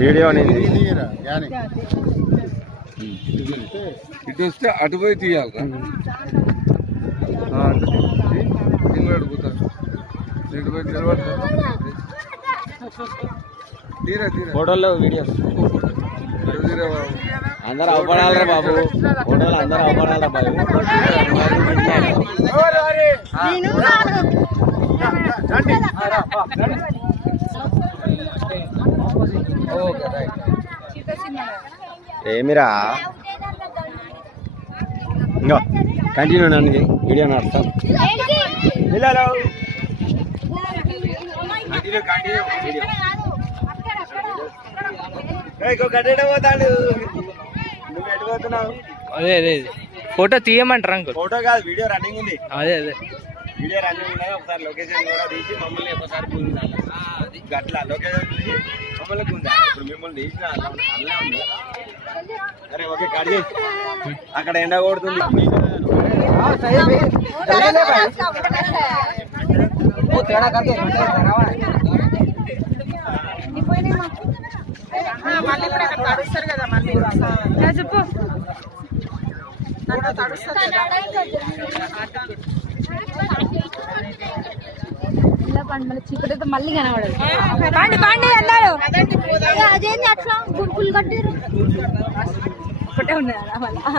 Video ఇటు వస్తే అటు పోయి తీయాలి అడుగుతాను ఇటు పోయి నిలబడతా తీరా తీరా ఫోటోలో వీడియో అందరూ అవపడాలరా బాబు ఫోటోలు అందరూ అవపడాలరా బాబు ఏమిరా ఇంకా కంటిన్యూ నన్ను వీడియో నడుస్తాం అదే అదే ఫోటో తీయమంటారా అంకుల్? ఫోటో కాదు వీడియో రన్నింగ్ ఉంది. అదే అదే వీడియో రన్నింగ్ ఉన్నది. ఒకసారి లొకేషన్ కూడా తీసి మమ్మల్ని ఒకసారి గుంజాలి. అట్లా లొకేషన్ తీసి మమ్మల్ని గుంజాలి. ఇప్పుడు మిమ్మల్ని తీసిన అల్లే ఉంది. అరే ఓకే కడి అక్కడ ఎండ కొడుతుంది. చెప్పు చీకటి మళ్ళీ కనబడదు. పండి పండి అన్నారు అదేంటి అట్లా గుంపులు కట్టారు ఒకటే ఉన్నదా మళ్ళా